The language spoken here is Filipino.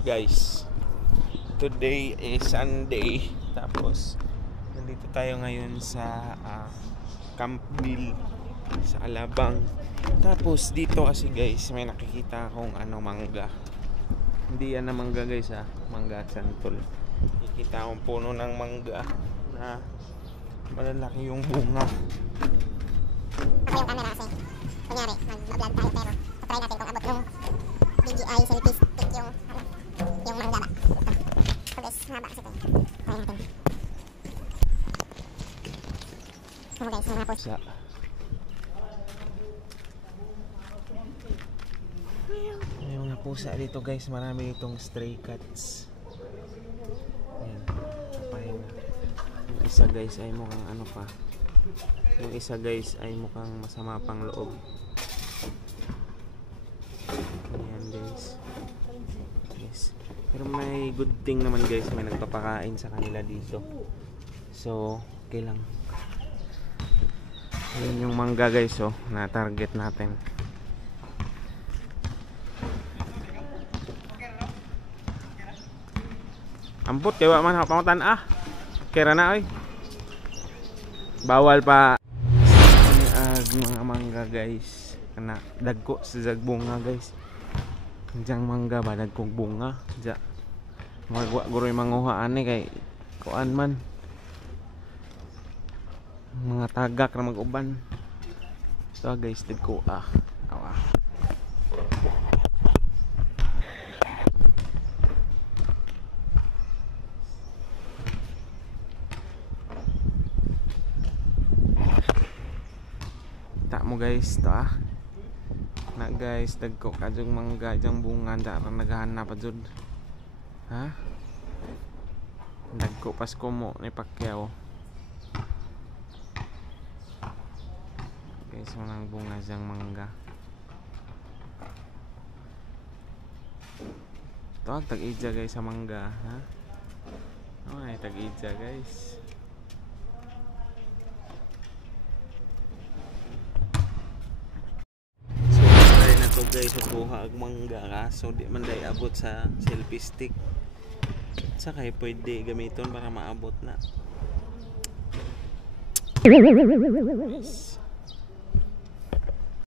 Guys, today is Sunday. Tapos nandito tayo ngayon sa Campville sa Alabang. Tapos dito kasi guys, may nakikita akong mangga. Hindi yan na mangga guys, mangga at santol. Nakikita akong puno ng mangga na malalaki yung bunga. Ako yung camera kasi kunyari mag-vlog tayo pero try natin kung abot yung DJI selfie stick yung mangga ba. So guys, haba kasi ito. Try natin. So guys, mga pusa. May mga pusa dito guys, marami itong stray cats. Ayan, papahinga. Yung isa guys ay mukhang yung isa guys ay mukhang masama pang loob. Ayan guys. Yes. Pero may good thing naman guys, may nagpapakain sa kanila dito. So, okay lang. Ayan yung mangga guys, na target natin. Ambot kaya man pangutan kera na oy. Bawal pa mga mangga guys. Kana dagko sa bunga guys. Diyan mangga ba dagkong bunga. Diya. Magwa guroy manguha ani kay kuan man. Mga tagak na mag-uban. So guys, dagko awa. Mo guys na guys dagko kajong mangga jang bunga dara naghahanap pa jud dagko pasko mo ni Pacquiao guys manang bunga jang mangga tag-ija guys sa mangga ay tag-ija guys. So guys, kuha ang mangga kaso di man day abot sa selfie stick. Saka pwede gamiton para maabot na. Yes.